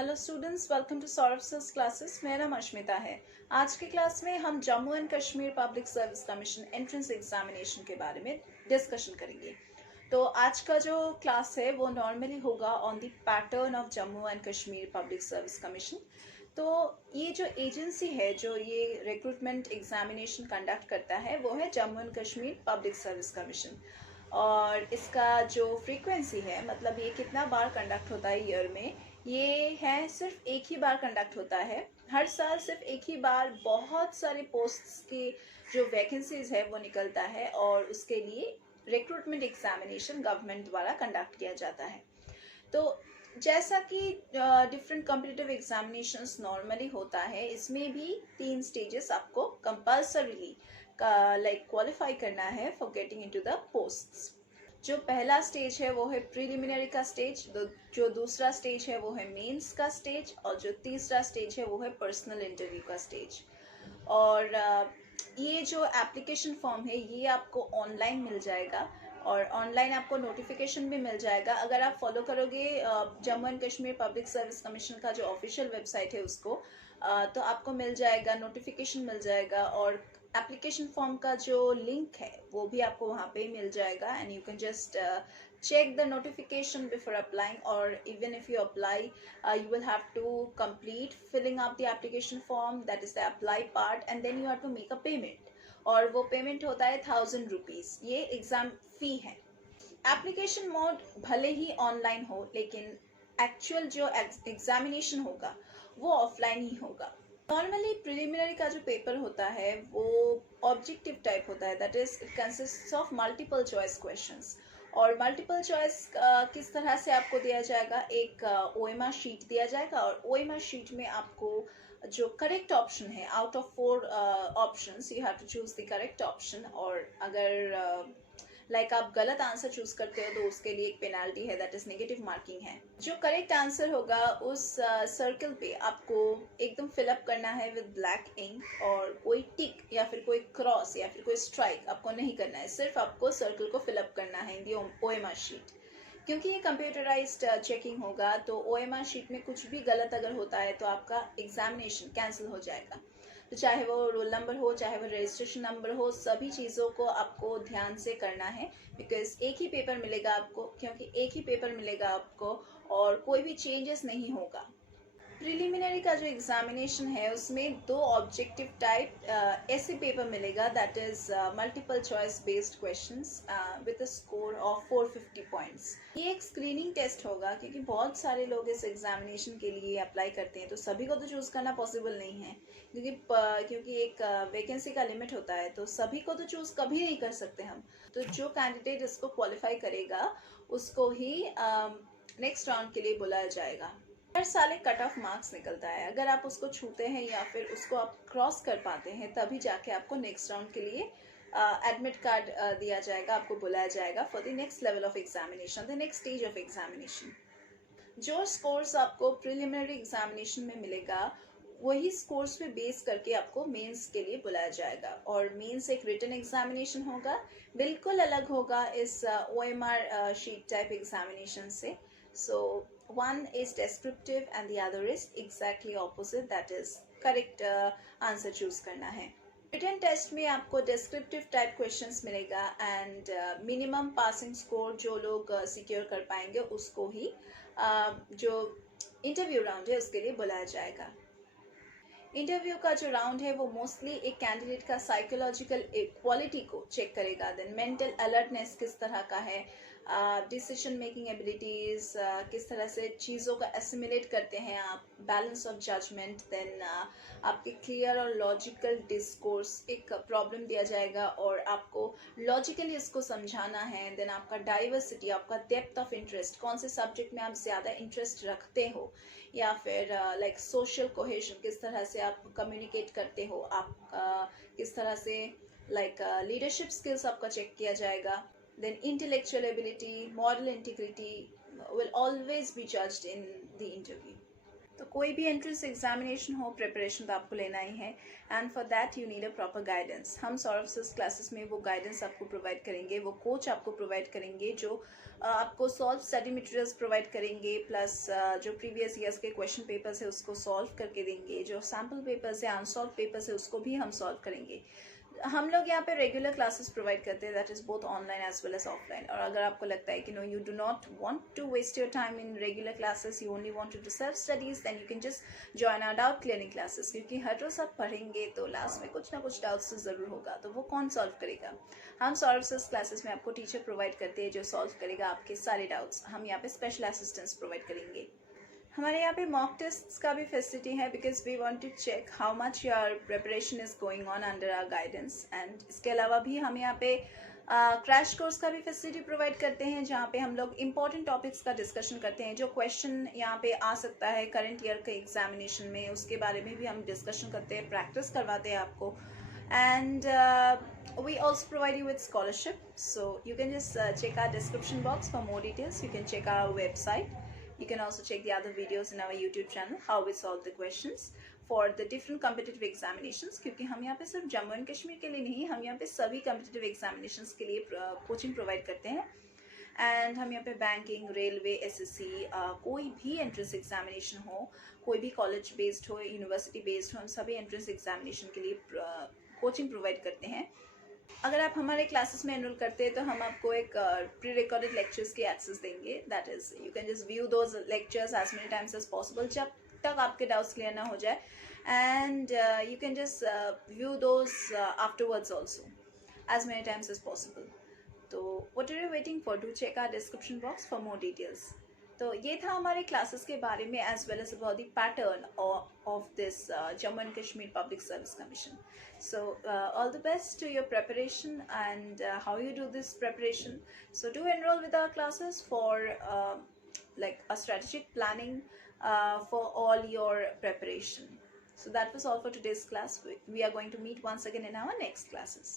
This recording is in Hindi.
Hello students, welcome to Saurabh sir's classes. मेरा नाम अश्मिता है। आज की क्लास में हम Jammu and Kashmir public service commission entrance examination के बारे में डिस्कशन करेंगे। तो आज का जो क्लास है वो नॉर्मली होगा on the pattern of Jammu and Kashmir public service commission. तो ये जो एजेंसी है जो ये रिक्रूटमेंट एग्जामिनेशन कंडक्ट करता है वो है Jammu and Kashmir public service commission. और इसका जो फ्रीक्वेंसी है, मतलब ये कितना बार कंडक्ट होता है ईयर में, ये है सिर्फ एक ही बार कंडक्ट होता है। हर साल सिर्फ एक ही बार बहुत सारे पोस्ट्स की जो वैकेंसीज है वो निकलता है और उसके लिए रिक्रूटमेंट एग्जामिनेशन गवर्नमेंट द्वारा कंडक्ट किया जाता है। तो जैसा कि डिफरेंट कॉम्पिटिटिव एग्जामिनेशंस नॉर्मली होता है, इसमें भी 3 स्टेजेस आपको कंपल्सरीली क्वालिफाई करना है for getting into the posts. जो पहला स्टेज है वो है प्रीलिमिनरी का स्टेज, जो दूसरा स्टेज है वो है मेंस का स्टेज, और जो तीसरा स्टेज है वो है पर्सनल इंटरव्यू का स्टेज। और ये जो एप्लीकेशन फॉर्म है ये आपको ऑनलाइन मिल जाएगा और ऑनलाइन आपको नोटिफिकेशन भी मिल जाएगा। अगर आप फॉलो करोगे Jammu and Kashmir public service commission का जो ऑफिशियल वेबसाइट है उसको, तो आपको मिल जाएगा, नोटिफिकेशन मिल जाएगा और एप्लीकेशन फॉर्म का जो लिंक है वो भी आपको वहाँ पे मिल जाएगा। And you can just check the notification before applying, or even if you apply, you will have to complete filling up the application form, that is the apply part, and then you have to make a payment, और वो पेमेंट होता है 1000 रुपीज। ये एग्जाम फी है। एप्लीकेशन मोड भले ही ऑनलाइन हो लेकिन एक्चुअल जो एग्जामिनेशन होगा वो ऑफलाइन ही होगा। नॉर्मली प्रिलिमिनरी का जो पेपर होता है वो ऑब्जेक्टिव टाइप होता है, that is it consist of multiple choice questions. और मल्टीपल चॉइस किस तरह से आपको दिया जाएगा, एक ओएमआर शीट दिया जाएगा और ओएमआर शीट में आपको जो करेक्ट ऑप्शन है, out of 4 options you have to choose the correct option. और अगर आप गलत आंसर चूज करते हो तो उसके लिए एक पेनाल्टी है, दैट इज नेगेटिव मार्किंग है। जो करेक्ट आंसर होगा उस सर्कल पे आपको एकदम फिलअप करना है विद ब्लैक इंक, और कोई टिक या फिर कोई क्रॉस या फिर कोई स्ट्राइक आपको नहीं करना है, सिर्फ आपको सर्कल को फिलअप करना है इन दी ओएमआर शीट। क्योंकि ये कंप्यूटराइज्ड चेकिंग होगा तो ओएमआर शीट में कुछ भी गलत अगर होता है तो आपका एग्जामिनेशन कैंसिल हो जाएगा। तो चाहे वो रोल नंबर हो, चाहे वो रजिस्ट्रेशन नंबर हो, सभी चीज़ों को आपको ध्यान से करना है, बिकॉज एक ही पेपर मिलेगा आपको, क्योंकि एक ही पेपर मिलेगा आपको और कोई भी चेंजेस नहीं होगा। प्रिलिमिनरी का जो एग्जामिनेशन है उसमें 2 ऑब्जेक्टिव टाइप ऐसे पेपर मिलेगा, that is multiple choice based questions with a score of 450 points. ये एक स्क्रीनिंग टेस्ट होगा क्योंकि बहुत सारे लोग इस एग्जामिनेशन के लिए अप्लाई करते हैं, तो सभी को तो चूज करना पॉसिबल नहीं है, क्योंकि एक वैकेंसी का लिमिट होता है, तो सभी को तो चूज कभी नहीं कर सकते हम। तो जो कैंडिडेट इसको क्वालिफाई करेगा उसको ही नेक्स्ट राउंड के लिए बुलाया जाएगा। हर साल एक कट ऑफ मार्क्स निकलता है, अगर आप उसको छूते हैं या फिर उसको आप क्रॉस कर पाते हैं तभी जाके आपको नेक्स्ट राउंड के लिए एडमिट कार्ड दिया जाएगा, आपको बुलाया जाएगा for the next level of examination, the next stage of examination. जो स्कोर्स आपको प्रिलिमिनरी एग्जामिनेशन में मिलेगा वही स्कोर्स पे बेस करके आपको मेंस के लिए बुलाया जाएगा, और मेंस एक रिटन एग्जामिनेशन होगा, बिल्कुल अलग होगा इस ओएमआर शीट टाइप एग्जामिनेशन से। So one is descriptive and the other is exactly opposite, that is correct answer choose करना है। रिटन टेस्ट में आपको डिस्क्रिप्टिव टाइप क्वेश्चंस मिलेगा एंड मिनिमम पासिंग स्कोर जो लोग सिक्योर कर पाएंगे उसको ही जो इंटरव्यू राउंड है उसके लिए बुलाया जाएगा। इंटरव्यू का जो राउंड है वो मोस्टली एक कैंडिडेट का साइकोलॉजिकल क्वालिटी को चेक करेगा, देन मेंटल अलर्टनेस किस तरह का है, डिसीजन मेकिंग एबिलिटीज, किस तरह से चीज़ों का एसिमिलेट करते हैं आप, बैलेंस ऑफ जजमेंट, देन आपके क्लियर और लॉजिकल डिस्कोर्स, एक प्रॉब्लम दिया जाएगा और आपको लॉजिकली इसको समझाना है, देन आपका डाइवर्सिटी, आपका डेप्थ ऑफ इंटरेस्ट, कौन से सब्जेक्ट में आप ज़्यादा इंटरेस्ट रखते हो, या फिर सोशल कोहेशन, किस तरह से आप कम्युनिकेट करते हो, आप किस तरह से लीडरशिप स्किल्स आपका चेक किया जाएगा। Then intellectual ability, moral integrity will always be judged in the interview. तो कोई भी एंट्रेंस एग्जामिनेशन हो, प्रिपरेशन तो आपको लेना ही है, and for that you need a proper guidance. हम सौरभ सर क्लासेस में वो गाइडेंस आपको प्रोवाइड करेंगे, वो कोच आपको प्रोवाइड करेंगे जो आपको सॉल्व स्टडी मटेरियल्स प्रोवाइड करेंगे, प्लस जो प्रीवियस ईयर्स के क्वेश्चन पेपर्स है उसको सॉल्व करके देंगे, जो सैम्पल पेपर्स है, अनसॉल्व पेपर्स है, उसको भी हम सॉल्व करेंगे. हम लोग यहाँ पे रेगुलर क्लासेस प्रोवाइड करते हैं, that is both online as well as offline. और अगर आपको लगता है कि no, you do not want to waste your time in regular classes, you only want to do self studies, then you can just join our doubt clearing classes. क्योंकि हर रोज आप पढ़ेंगे तो लास्ट में कुछ ना कुछ डाउट्स तो ज़रूर होगा, तो वो कौन सॉल्व करेगा? हम सौरभ सर क्लासेस में आपको टीचर प्रोवाइड करते हैं जो सॉल्व करेगा आपके सारे डाउट्स. हम यहाँ पे स्पेशल असिस्टेंस प्रोवाइड करेंगे. हमारे यहाँ पे मॉक टेस्ट का भी फैसिलिटी है, because we want to check how much your preparation is going on under our guidance. And इसके अलावा भी हम यहाँ पे क्रैश कोर्स का भी फैसिलिटी प्रोवाइड करते हैं, जहाँ पे हम लोग इंपॉर्टेंट टॉपिक्स का डिस्कशन करते हैं. जो क्वेश्चन यहाँ पे आ सकता है करंट ईयर के एग्जामिनेशन में, उसके बारे में भी हम डिस्कशन करते हैं, प्रैक्टिस करवाते हैं आपको. And we also provide you with scholarship, so you can just check our description box for more details. You can check our website. You can also check the other videos in our YouTube channel, how we solve the questions for the different competitive examinations. क्योंकि हम यहाँ पे सिर्फ जम्मू एंड कश्मीर के लिए नहीं, हम यहाँ पे सभी competitive examinations के लिए कोचिंग प्रोवाइड करते हैं. एंड हम यहाँ पे बैंकिंग, रेलवे, एसएससी, कोई भी एंट्रेंस एग्जामिनेशन हो, कोई भी कॉलेज बेस्ड हो, यूनिवर्सिटी बेस्ड हो, हम सभी एंट्रेंस एग्जामिनेशन के लिए कोचिंग प्रोवाइड करते हैं. अगर आप हमारे क्लासेस में एनरोल करते हैं तो हम आपको एक प्री रिकॉर्डेड लेक्चर्स की एक्सेस देंगे. That is you can just view those lectures as many times as possible, जब तक आपके डाउट्स क्लियर ना हो जाए. And you can just view those afterwards also as many times as possible. तो what are you waiting for? Do check our description box for more details. तो ये था हमारे क्लासेस के बारे में, as well as about the pattern of this Jammu and Kashmir public service commission. So all the best to your preparation and how you do this preparation. So do enroll with our classes for like a strategic planning for all your preparation. So that was all for today's class. We are going to meet once again in our next classes.